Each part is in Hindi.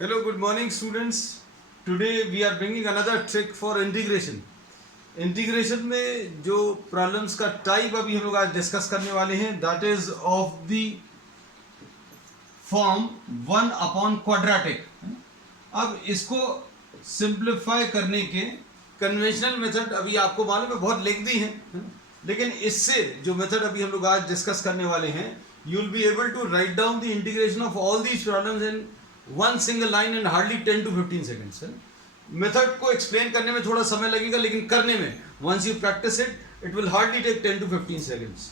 Hello, good morning students. Today we are bringing another trick for integration. Integration में जो प्रॉब्लम्स का टाइप अभी हम लोग आज डिस्कस करने वाले हैं that is of the form 1 upon quadratic. अब इसको सिंप्लीफाई करने के कन्वेंशनल मेथड अभी आपको मालूम है बहुत लेंथी है, लेकिन इससे जो मेथड अभी हम लोग आज डिस्कस करने वाले हैं you will be able to write down the integration of all these problems in one single line in hardly 10 to 15 seconds. Method को एक्सप्लेन करने में थोड़ा समय लगेगा, लेकिन करने में once you practise it will hardly take 10 to 15 seconds.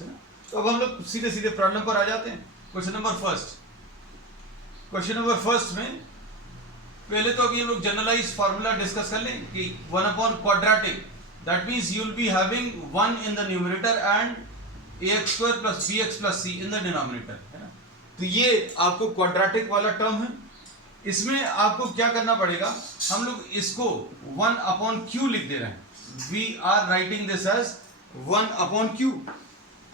तो अब हम लोग सीधे सीधे प्रॉब्लम पर आ जाते हैं. क्वेश्चन नंबर फर्स्ट में पहले तो अभी हम लोग जनरलाइज फार्मूला डिस्कस कर लें कि 1 upon quadratic that means you will be having 1 in the numerator and ax square plus bx plus c in the denominator, है ना. तो ये आपको क्वाड्रेटिक वाला टर्म है. इसमें आपको क्या करना पड़ेगा, हम लोग इसको 1 अपॉन क्यू लिख दे रहे हैं. We are writing this as 1 upon Q.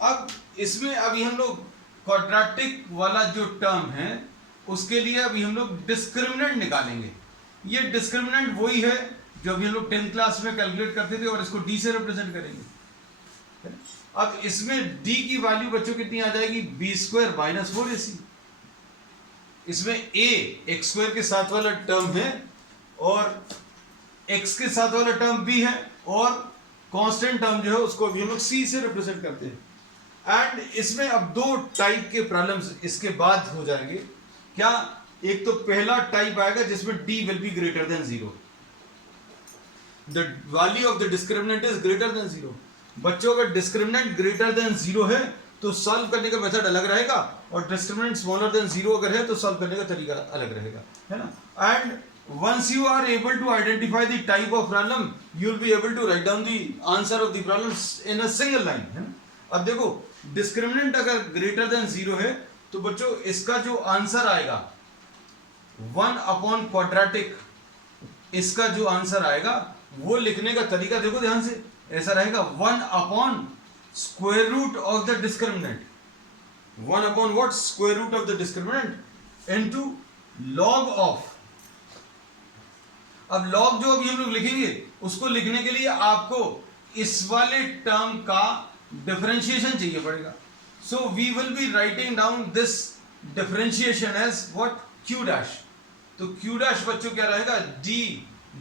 अब इसमें अभी हम लोग क्वाड्रेटिक वाला जो टर्म है उसके लिए अभी हम लोग डिस्क्रिमिनेंट निकालेंगे. ये डिस्क्रिमिनेंट वही है जो अभी हम लोग 10th क्लास में कैलकुलेट करते थे और इसको डी से रिप्रेजेंट करेंगे. अब इसमें डी की वैल्यू बच्चों कितनी आ जाएगी, बी स्क्वायर माइनस 4ac. इसमें a x स्क्वायर के साथ वाला टर्म है और x के साथ वाला टर्म b है और कांस्टेंट टर्म जो है उसको भी हम लोग c से रिप्रेजेंट करते हैं. एंड इसमें अब दो टाइप के प्रॉब्लम्स इसके बाद हो जाएंगे. क्या, एक तो पहला टाइप आएगा जिसमें d will be greater than 0. The value of the discriminant is greater than 0. बच्चों अगर डिस्क्रिमिनेंट ग्रेटर देन 0 है तो सॉल्व करने का मेथड अलग रहेगा, और डिस्क्रिमिनेंट स्मॉलर देन 0 अगर है तो सॉल्व करने का तरीका अलग रहेगा, है ना. And once you are able to identify the type of problem you will be able to write down the answer of the problem in a single line, है ना. अब देखो डिस्क्रिमिनेंट अगर ग्रेटर देन 0 है तो बच्चों इसका जो आंसर आएगा 1 अपॉन क्वाड्रेटिक, इसका जो आंसर आएगा वो लिखने का तरीका देखो ध्यान से, ऐसा रहेगा 1 upon square root of the discriminant. 1 upon what, square root of the discriminant into log of. अब लॉग जो अभी हम लोग लिखेंगे उसको लिखने के लिए आपको इस वाले टर्म का डिफरेंशिएशन चाहिए पड़ेगा. So we will be writing down this differentiation as what, Q dash. तो क्यू डैश बच्चों क्या रहेगा, d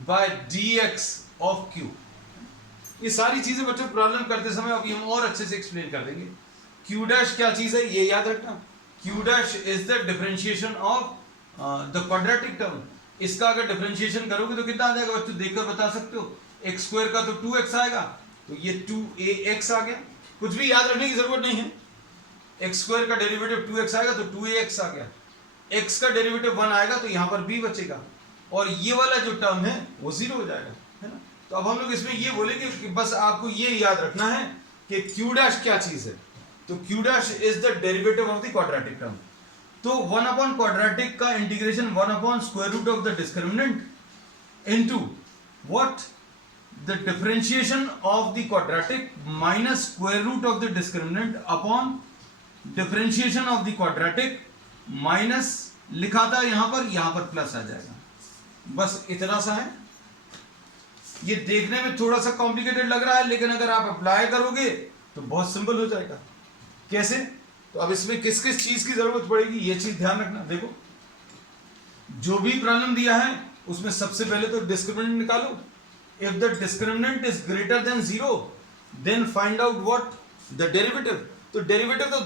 by dx of q. ये सारी चीजें बच्चों प्रॉब्लम करते समय अभी हम और अच्छे से एक्सप्लेन कर देंगे. q डैश क्या चीज है ये याद रखना. q dash is the differentiation of the quadratic term. इसका अगर डिफरेंशिएशन करोगे तो कितना आ जाएगा बच्चों, देखकर बता सकते हो. x स्क्वायर का तो 2x आएगा, तो ये 2ax आ गया. कुछ भी याद रखने की जरूरत नहीं है. x स्क्वायर का डेरिवेटिव 2x आएगा तो 2ax आ गया. x का डेरिवेटिव 1 आएगा तो यहां पर b बचेगा, और ये वाला जो टर्म है वो 0 हो जाएगा, है ना. तो अब हम लोग इसमें ये बोलेंगे कि बस आपको ये याद रखना है कि q डैश क्या चीज है. तो q dash is the derivative of the quadratic term. तो 1 अपॉन क्वाड्रेटिक का integration 1 upon square root of the discriminant into what, the differentiation of the quadratic minus square root of the discriminant upon differentiation of the quadratic minus, लिखा था यहां पर प्लस आ जाएगा. बस इतना सा है. ये देखने में थोड़ा सा कॉम्प्लिकेटेड लग रहा है, लेकिन अगर आप अप्लाई करोगे तो बहुत सिंपल हो जाएगा. कैसे, तो अब इसमें किस किस चीज की जरूरत पड़ेगी ये चीज ध्यान रखना. देखो जो भी प्रॉब्लम दिया है उसमें सबसे पहले तो डिस्क्रिमिनेंट निकालो. If the discriminant is greater than 0 then find out what, the derivative. तो डेरिवेटिव तो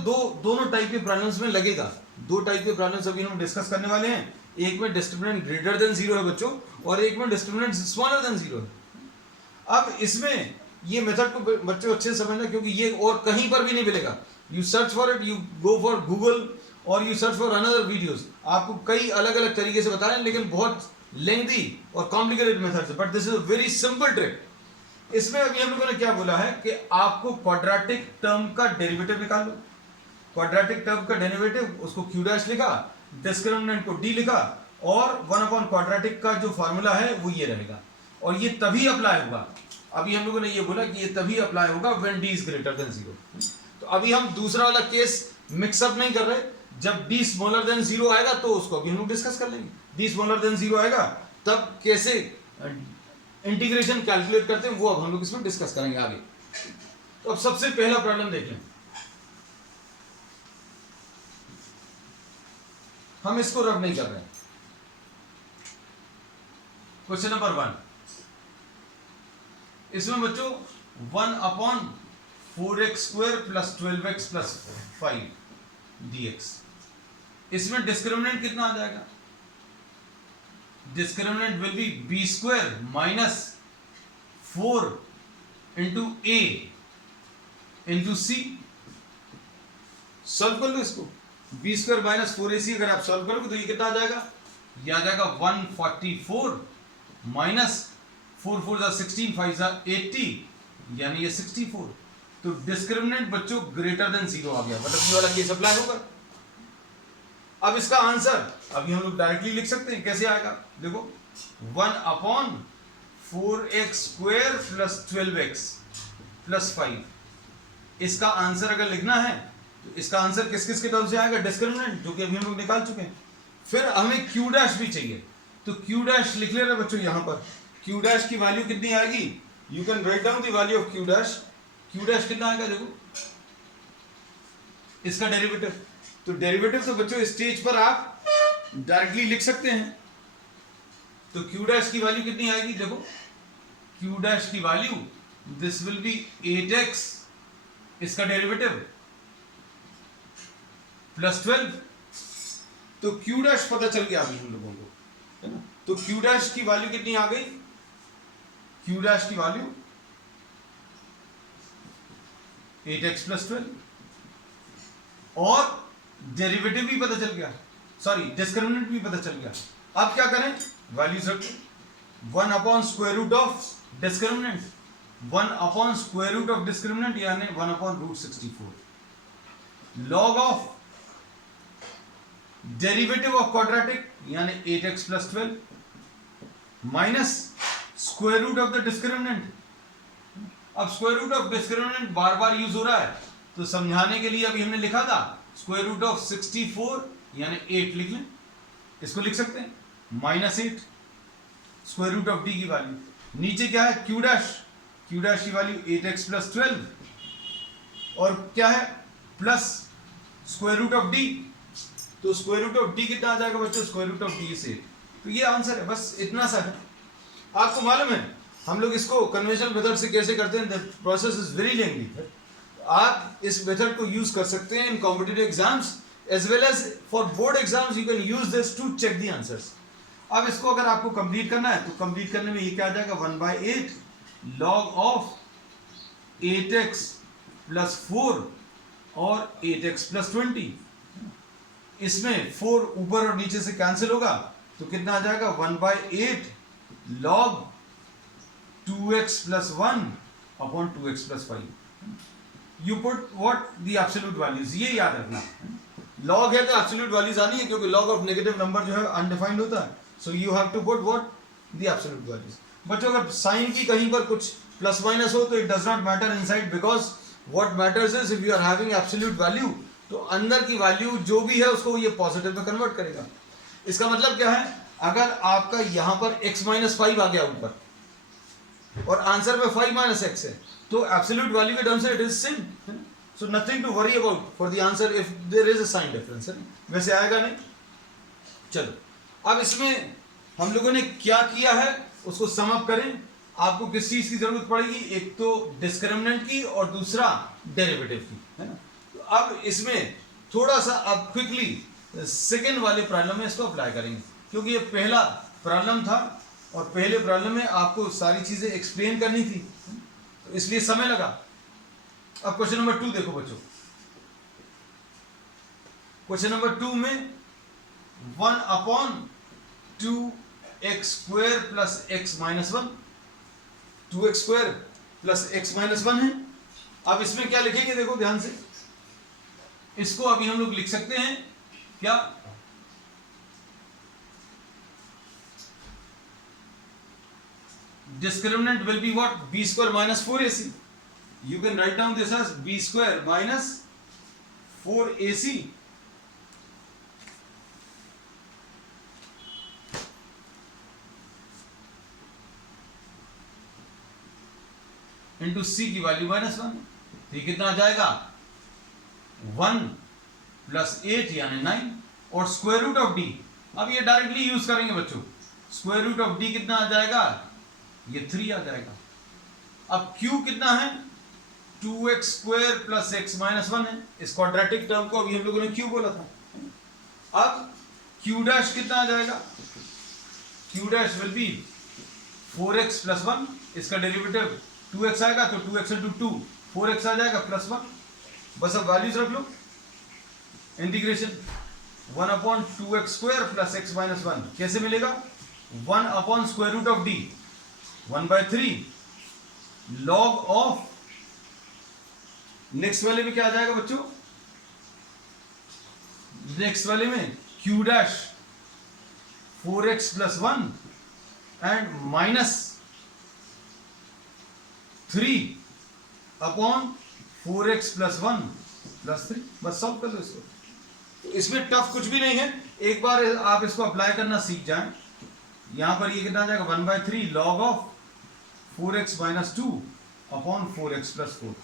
दोनों टाइप के प्रॉब्लम्स में लगेगा. दो टाइप के प्रॉब्लम्स अभी हम डिस्कस करने वाले हैं. एक में डिस्क्रिमिनेंट ग्रेटर देन 0 है बच्चों, और एक में डिस्क्रिमिनेंट स्मॉलर देन 0 है. अब इसमें ये मेथड को बच्चों अच्छे से समझना, क्योंकि ये और कहीं पर भी नहीं मिलेगा. You search for it, you go for Google और you search for another videos. आपको कई अलग अलग तरीके से बता रहे हैं, लेकिन बहुत लेंथी और कॉम्प्लिकेटेड मेथड है, but this is a very simple trick. इसमें अभी हम लोगों ने क्या बोला है कि आपको क्वाड्रेटिक टर्म का डेरिवेटिव निकाल लो. क्वाड्रेटिक टर्म का डेरिवेटिव उसको क्यू डैश लिखा, डिस्क्रिमिनेंट को d लिखा, और 1 अपॉन क्वाड्रेटिक का जो फार्मूला है वो ये रहेगा. और ये तभी अप्लाई होगा, अभी हम लोगों ने ये बोला कि ये तभी अप्लाई होगा when d is greater than 0. तो अभी हम दूसरा वाला केस मिक्सअप नहीं कर रहे. जब d स्मॉलर देन 0 आएगा तो उसको अभी हम लोग डिस्कस कर लेंगे। d स्मॉलर देन 0 आएगा तब कैसे इंटीग्रेशन कैलकुलेट करते हैं वो अब हम लोग इसमें डिस्कस करेंगे आगे। तो अब सबसे पहला प्रॉब्लम देख लें। हम इसको रब नहीं कर रहे हैं। क्वेश्चन नंबर 1, इसमें बच्चों 1/4x² + 12x + 5 dx, इसमें डिस्क्रिमिनेंट कितना आ जाएगा? Discriminant will be b² - 4 × a × c। Solve कर लो इसको। b² - 4ac अगर आप सॉल्व करोगे तो ये कितना आ जाएगा? ये आ जाएगा 144 - 4 4 16 5 80, यानी ये 64। तो डिस्क्रिमिनेंट बच्चों ग्रेटर देन 0 आ गया, मतलब ये वाला केस अप्लाई होगा। अब इसका आंसर अभी हम लोग डायरेक्टली लिख सकते हैं। कैसे आएगा? देखो 1/4x² + 12x + 5, इसका आंसर अगर लिखना है तो इसका आंसर किस किस के टर्म से आएगा? डिस्क्रिमिनेंट, जो कि अभी हम लोग निकाल चुके हैं। फिर हमें q' भी चाहिए, तो q' लिख ले रहे बच्चों यहां पर। q' की वैल्यू कितनी आएगी? You can write down the value of q'। q' कितना आएगा? देखो इसका डेरिवेटिव, तो डेरिवेटिव तो बच्चों स्टेज पर आप डायरेक्टली लिख सकते हैं। तो q' की वैल्यू कितनी आएगी? देखो q' की value this will be 8x, इसका डेरिवेटिव +12। तो q' पता चल गया अभी हम लोगों को, है ना। तो q' की वैल्यू कितनी आ गई? q' की वैल्यू 8x + 12, और डेरिवेटिव भी पता चल गया, सॉरी डिस्क्रिमिनेंट भी पता चल गया। अब क्या करें? वैल्यूज रखें। 1/√of डिस्क्रिमिनेंट, 1/√of डिस्क्रिमिनेंट यानी 1/√64, log of derivative of quadratic यानी 8x + 12 minus square root of the discriminant. अब स्क्वायर रूट ऑफ डिस्क्रिमिनेंट बार बार यूज हो रहा है, तो समझाने के लिए अभी हमने लिखा था √64 यानी 8 लिख लें, इसको लिख सकते हैं -8 स्क्वायर रूट ऑफ d की वैल्यू। नीचे क्या है? q' की वैल्यू 8x + 12, और क्या है? Plus square root of d। तो स्क्वायर रूट ऑफ d कितना आ जाएगा बच्चों? स्क्वायर रूट ऑफ d से 8। तो ये आंसर है, बस इतना सा है। आपको मालूम है हम लोग इसको कन्वेंशनल मेथड से कैसे करते हैं? The process is very lengthy. आप इस मेथड को यूज कर सकते हैं in competitive exams as well as for board exams. You can use this to check the answers. अब इसको अगर आपको कंप्लीट करना है तो कंप्लीट करने में ये क्या आ जाएगा? 1/8 log ऑफ 8x + 4 और 8x + 20। इसमें 4 ऊपर और नीचे से कैंसिल होगा, तो कितना आ जाएगा? 1/8 log 2x + 1 upon 2x + 5। You put what? The absolute values, ये याद रखना। लॉग है तो एब्सोल्यूट वैल्यूज आनी है, क्योंकि लॉग ऑफ नेगेटिव नंबर जो है अनडिफाइंड होता है। So you have to put what? The absolute values. बच्चों अगर साइन की कहीं पर कुछ प्लस माइनस हो तो it does not matter inside, because what matters is if you are having absolute value, तो अंदर की वैल्यू जो भी है उसको ये पॉजिटिव में कन्वर्ट करेगा। इसका मतलब क्या है? अगर आपका यहां पर x - 5 आ गया ऊपर और आंसर में 5 - x है, तो एब्सोल्यूट वैल्यू के टर्म से it is same. So nothing to worry about for the answer if there is a sign difference. वैसे आएगा नहीं। चलो अब इसमें हम लोगों ने क्या किया है उसको सम अप करें। आपको किस चीज की जरूरत पड़ेगी? एक तो डिस्क्रिमिनेंट की और दूसरा डेरिवेटिव की, है ना। तो अब इसमें थोड़ा सा अब क्विकली सेकेंड वाले प्रॉब्लम में इसको अप्लाई करेंगे, क्योंकि ये पहला प्रॉब्लम था और पहले प्रॉब्लम में आपको सारी चीजें एक्सप्लेन करनी थी, तो इसलिए समय लगा। अब क्वेश्चन नंबर 2 देखो बच्चों। क्वेश्चन नंबर 2 में 1/2x² + x - 1, 2x² + x - 1 है। अब इसमें क्या लिखेंगे? देखो ध्यान से, इसको अभी हम लोग लिख सकते हैं क्या? discriminant will be what? b² - 4ac. You can write down this as b² - 4ac into सी की वैल्यू -1, तो ये कितना आ जाएगा 1 + 8 यानी 9, और स्क्वायर रूट ऑफ डी, अब ये डायरेक्टली यूज करेंगे बच्चों, स्क्वायर रूट ऑफ डी कितना आ जाएगा, ये 3 आ जाएगा। अब q कितना है, 2x² + x - 1 है, इस क्वाड्रेटिक टर्म को अभी हम लोगों ने q बोला था। अब q डैश कितना आ जाएगा, q dash will be 4x + 1, इसका डेरिवेटिव 2x आएगा तो 2x × 2 4x आ जाएगा +1, बस अब वैल्यूज रख लो, इंटीग्रेशन 1/2x² + x - 1 कैसे मिलेगा, 1/√d 1/3 log ऑफ, नेक्स्ट वाले में क्या आ जाएगा बच्चों, नेक्स्ट वाले में q dash 4x + 1 and -3/4x + 1 + 3, बस सॉल्व कर लो इसको। तो इसमें टफ कुछ भी नहीं है, एक बार आप इसको अप्लाई करना सीख जाएं। यहां पर ये कितना आ जाएगा 1/3 log ऑफ 4x - 2/4x + 4,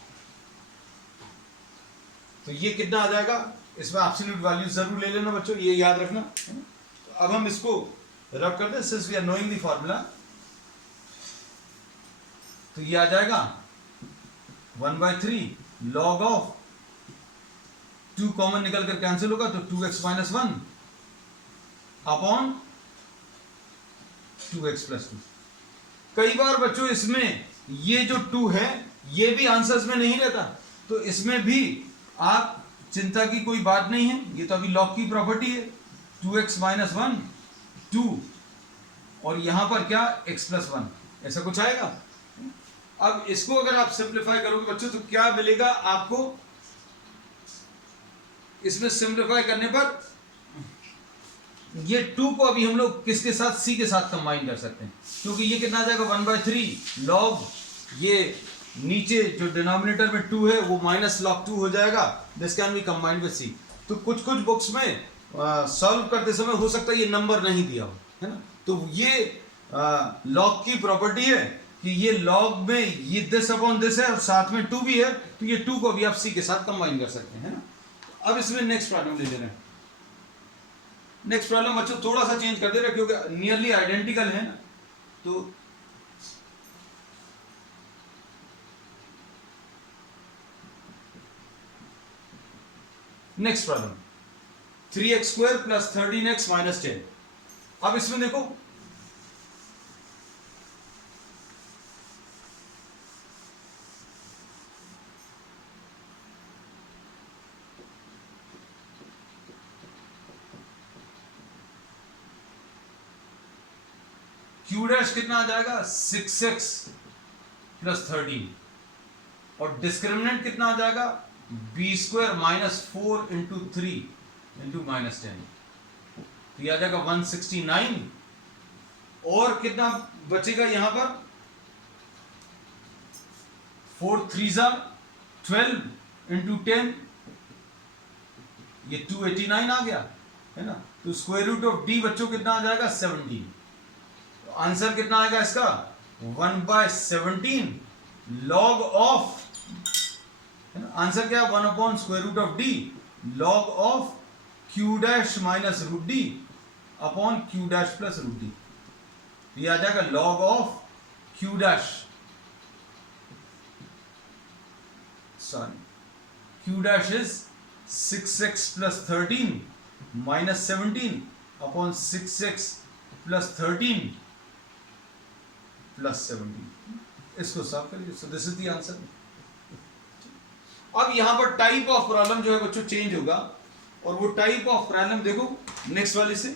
तो ये कितना आ जाएगा, इसमें एब्सोल्यूट वैल्यू जरूर ले लेना बच्चों, ये याद रखना। तो अब हम इसको रब करते हैं, since we are knowing the formula, तो ये आ जाएगा 1/3 log ऑफ 2 कॉमन निकल कर कैंसिल होगा तो 2x - 1 अपॉन 2x + 2। कई बार बच्चों इसमें ये जो 2 है ये भी आंसर्स में नहीं रहता, तो इसमें भी आप चिंता की कोई बात नहीं है, ये तो अभी लॉग की प्रॉपर्टी है, 2x - 1 2, और यहां पर क्या x + 1, ऐसा कुछ आएगा। अब इसको अगर आप सिंप्लीफाई करोगे बच्चों तो क्या मिलेगा आपको, इसमें सिंप्लीफाई करने पर ये 2 को अभी हम लोग किसके साथ, c के साथ कंबाइन कर सकते हैं, क्योंकि ये कितना आ जाएगा 1/3 log, ये नीचे जो डिनोमिनेटर में 2 है वो -log2 हो जाएगा, this can be combined with c। तो कुछ कुछ बुक्स में सॉल्व करते समय हो सकता है ये नंबर नहीं दिया हो, है ना, तो ये लॉग की प्रॉपर्टी है कि ये लॉग में ये दिस अपॉन दिस है और साथ में 2 भी है, तो ये 2 को भी आप c के साथ कंबाइन कर सकते हैं, है ना। अब इसमें नेक्स्ट प्रॉब्लम ले लेना है। नेक्स्ट प्रॉब्लम बच्चों थोड़ा सा चेंज कर दे रहे क्योंकि नियरली आइडेंटिकल है ना, तो नेक्स्ट प्रॉब्लम 3x² + 13x - 10। अब इसमें देखो q डैश कितना आ जाएगा 6x + 13, और डिस्क्रिमिनेंट कितना आ जाएगा b² - 4 × 3 × -10, तो ये आ जाएगा 169, और कितना बचेगा यहां पर 4 3 12 × 10, ये 289 आ गया, है ना। तो स्क्वायर रूट ऑफ d बच्चों कितना आ जाएगा 17, तो आंसर कितना आएगा इसका 1/17 log ऑफ, आंसर क्या है 1/√d log of q dash -√d upon q dash + √d, ये आ जाएगा log of q dash, sorry q dash is 6x + 13 - 17 upon 6x + 13 + 17, इसको सॉल्व करिए, सो दिस इज द आंसर। अब यहां पर टाइप ऑफ प्रॉब्लम जो है बच्चों चेंज होगा, और वो टाइप ऑफ प्रॉब्लम देखो नेक्स्ट वाले से,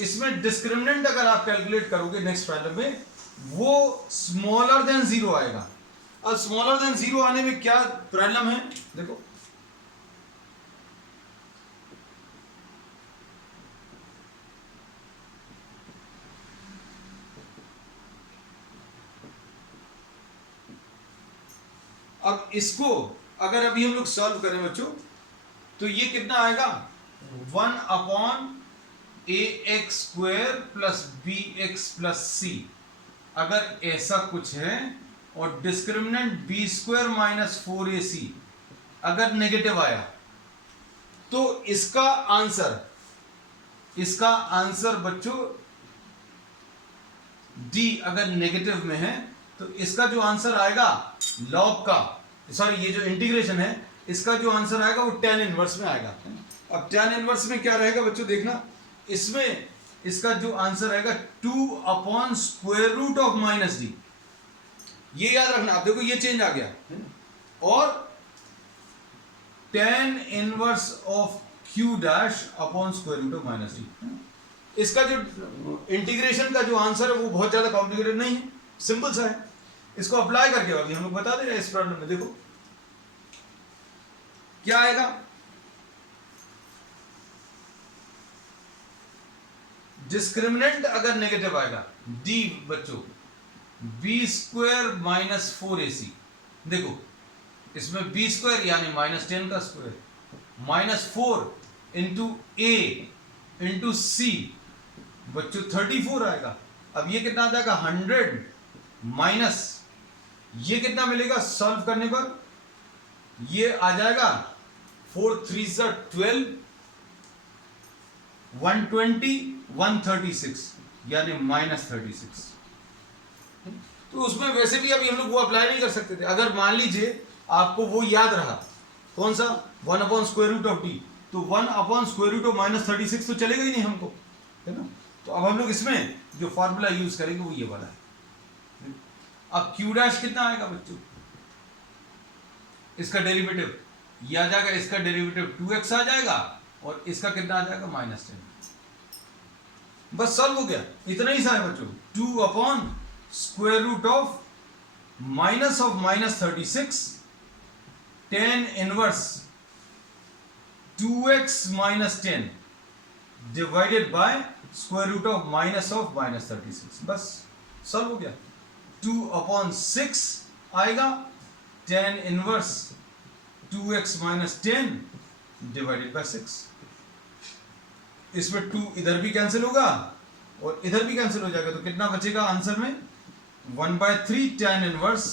इसमें डिस्क्रिमिनेंट अगर आप कैलकुलेट करोगे नेक्स्ट प्रॉब्लम में वो स्मॉलर देन 0 आएगा। अब स्मॉलर देन 0 आने में क्या प्रॉब्लम है देखो, अब इसको अगर अभी हम लोग सॉल्व करें बच्चों तो ये कितना आएगा 1/ax² + bx + c, अगर ऐसा कुछ है और discriminant B square minus 4ac अगर नेगेटिव आया तो इसका आंसर बच्चों डी अगर नेगेटिव में है तो इसका जो आंसर आएगा लॉग का, सॉरी ये जो इंटीग्रेशन है इसका जो आंसर आएगा वो tan इनवर्स में आएगा। अब tan इनवर्स में क्या रहेगा बच्चों, देखना इसमें इसका जो आंसर आएगा 2/√ऑफ माइनस डी, ये याद रखना। आप देखो ये चेंज आ गया, और tan inverse of q dash upon square root of minus D. इसका जो इंटीग्रेशन का जो आंसर है वो बहुत ज्यादा कॉम्प्लिकेटेड नहीं है, सिंपल सा है। इसको अप्लाई करके अभी हम लोग बता दे रहे हैं इस प्रॉब्लम में। देखो क्या आएगा, डिस्क्रिमिनेंट अगर नेगेटिव आएगा d बच्चों बी स्क्वायर माइनस 4ac। देखो इसमें बी स्क्वायर यानी -10 का square minus 4 into a into C बच्चों 34 आएगा। अब ये कितना आ जाएगा 100 माइनस ये कितना मिलेगा सॉल्व करने पर, ये आ जाएगा 4 3 12 120 136 यानी -36। तो उसमें वैसे भी अभी हम लोग वो अप्लाई नहीं कर सकते थे। अगर मान लीजिए आपको वो याद रहा कौन सा 1/√ऑफ d, तो 1/√ऑफ -36 तो चलेगा ही नहीं हमको, है ना। तो अब हम लोग इसमें जो फॉर्मूला यूज करेंगे वो ये वाला है। अब q डैश कितना आएगा बच्चों, इसका डेरिवेटिव ये आ जाएगा, इसका डेरिवेटिव 2x आ जाएगा और इसका कितना आ जाएगा -10। बस सॉल्व हो गया, इतना ही सा है बच्चों। 2/√ऑफ -36 tan inverse 2x - 10 divided by square root of -36। बस सॉल्व हो गया। 2/6 आएगा tan inverse 2x - 10 divided bye 6। इसमें 2 इधर भी कैंसिल होगा और इधर भी कैंसिल हो जाएगा, तो कितना बचेगा आंसर में 1/3 tan inverse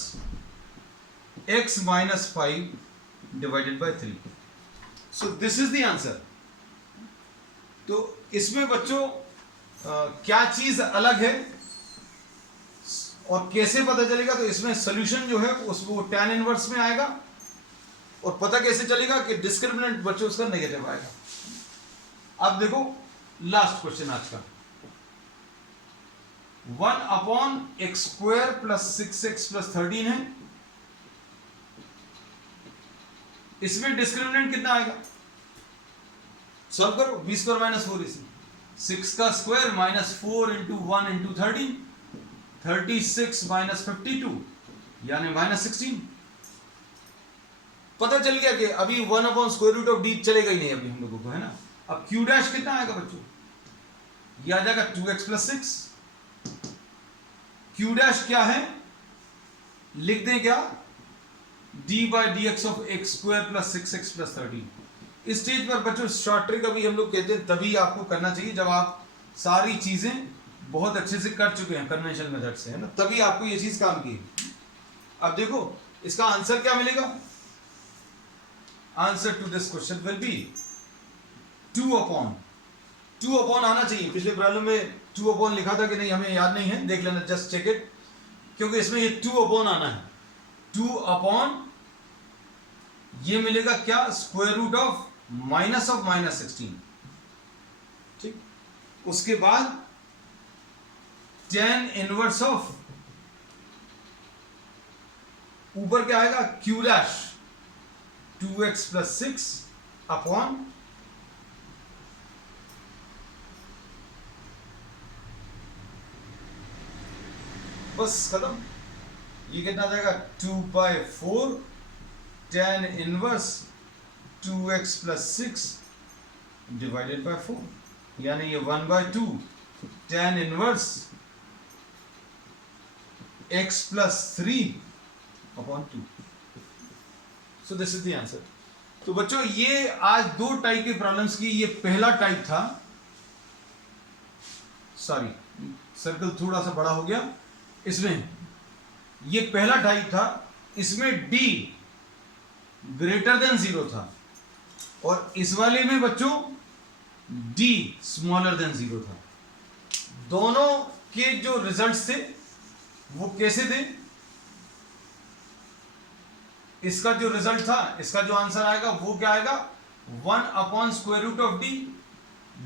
x - 5 divided by 3। So this is the answer. तो इसमें बच्चों क्या चीज अलग है और कैसे पता चलेगा, तो इसमें सॉल्यूशन जो है उसको tan इनवर्स में आएगा और पता कैसे चलेगा कि डिस्क्रिमिनेंट बच्चों उसका नेगेटिव आएगा। अब देखो लास्ट क्वेश्चन आज का, 1/x² + 6x + 13 है। इसमें डिस्क्रिमिनेंट कितना आएगा, सॉल्व करो। b² - 4ac 6 का स्क्वायर -4 इंटू 1 इंटू 13 36 - 52 यानी -16। पता चल गया कि अभी 1/√ऑफ d चलेगा ही नहीं अभी हम लोगों को, है ना। अब q डैश कितना आएगा बच्चों, ये आ जाएगा 2x + 6। q डैश क्या है लिख दें क्या, d/dx ऑफ x² + 6x + 13। इस स्टेज पर बच्चों शॉर्ट ट्रिक अभी हम लोग कहते हैं तभी आपको करना चाहिए जब आप सारी चीजें बहुत अच्छे से कर चुके हैं कन्वेंशनल मेथड से, है ना, तभी आपको ये चीज काम की। अब देखो इसका आंसर क्या मिलेगा, answer to this question will be 2/2 आना चाहिए। पिछले प्रॉब्लम में 2/ लिखा था कि नहीं हमें याद नहीं है, देख लेना, जस्ट चेक इट, क्योंकि इसमें ये 2/ आना है। 2/ ये मिलेगा क्या, स्क्वायर रूट ऑफ -16। ठीक, उसके बाद tan इनवर्स ऑफ ऊपर क्या आएगा, q डैश 2x + 6 अपॉन बस खत्म। ये कितना आ जाएगा 2/4 tan inverse 2x + 6 divided by 4 यानी ये 1/2 tan inverse x + 3 upon 2। So this is the answer. तो बच्चों ये आज 2 टाइप के प्रॉब्लम्स की, ये पहला टाइप था, सॉरी सर्कल थोड़ा सा बड़ा हो गया इसमें, ये पहला टाइप था, इसमें d ग्रेटर देन 0 था, और इस वाले में बच्चों d स्मॉलर देन 0 था। दोनों के जो रिजल्ट्स थे वो कैसे थे? इसका जो रिजल्ट था, इसका जो आंसर आएगा वो क्या आएगा? 1 upon square root of D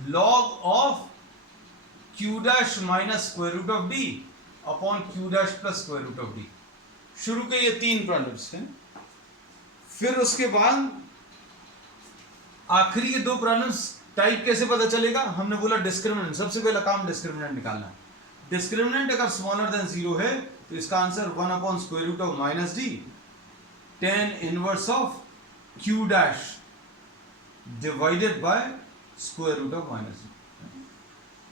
log of Q dash minus square root of D upon Q dash plus square root of D. शुरू के ये 3 प्रॉब्लम्स हैं। फिर उसके बाद आखिरी के 2 प्रॉब्लम्स टाइप कैसे पता चलेगा? हमने बोला डिस्क्रिमिनेंट, सबसे पहला काम डिस्क्रिमिनेंट निकालना है। डिस्क्रिमिनेंट अगर स्मॉलर देन 0 है तो इसका answer 1 upon square root of minus D tan inverse of q dash divided by square root of minus D.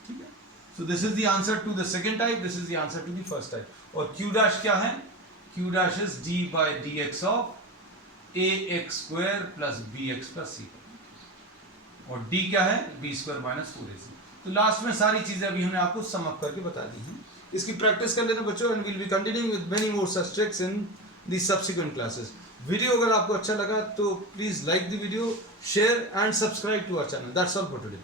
ठीक है, so this is the answer to the second type, this is the answer to the first type. और q डैश क्या है? q dash is d by dx of ax square plus bx plus c, और d क्या है? b square minus 4ac। तो लास्ट में सारी चीजें अभी हमने आपको सम अप करके बता दी हैं। इसकी प्रैक्टिस कर लेना बच्चों, and will be continuing with many more such tricks in the subsequent classes. Video अगर आपको अच्छा लगा तो please like the video, share and subscribe to our channel. That's all for today.